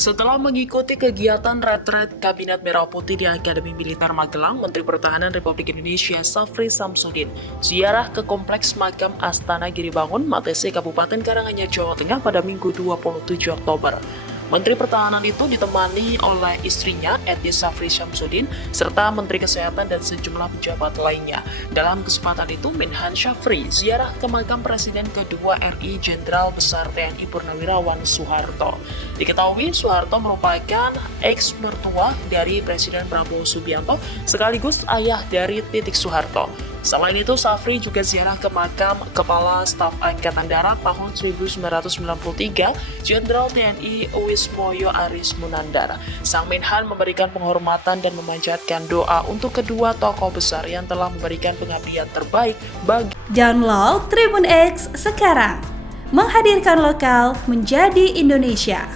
Setelah mengikuti kegiatan retret Kabinet Merah Putih di Akademi Militer Magelang, Menteri Pertahanan Republik Indonesia Syafri Samsudin ziarah ke Kompleks Makam Astana Giribangun, Matese, Kabupaten Karanganyar, Jawa Tengah pada Minggu 27 Oktober. Menteri Pertahanan itu ditemani oleh istrinya, Eti Syafri Samsudin, serta Menteri Kesehatan dan sejumlah pejabat lainnya. Dalam kesempatan itu, Menhan Syafri ziarah ke makam Presiden kedua RI Jenderal Besar TNI Purnawirawan Soeharto. Diketahui Soeharto merupakan ex-mertua dari Presiden Prabowo Subianto sekaligus ayah dari Titik Soeharto. Selain itu, Syafri juga ziarah ke makam Kepala Staf Angkatan Darat tahun 1993, Jenderal TNI Wismoyo Aris Munandar. Sang Menhan memberikan penghormatan dan memanjatkan doa untuk kedua tokoh besar yang telah memberikan pengabdian terbaik bagi Download Tribun X sekarang, menghadirkan lokal menjadi Indonesia.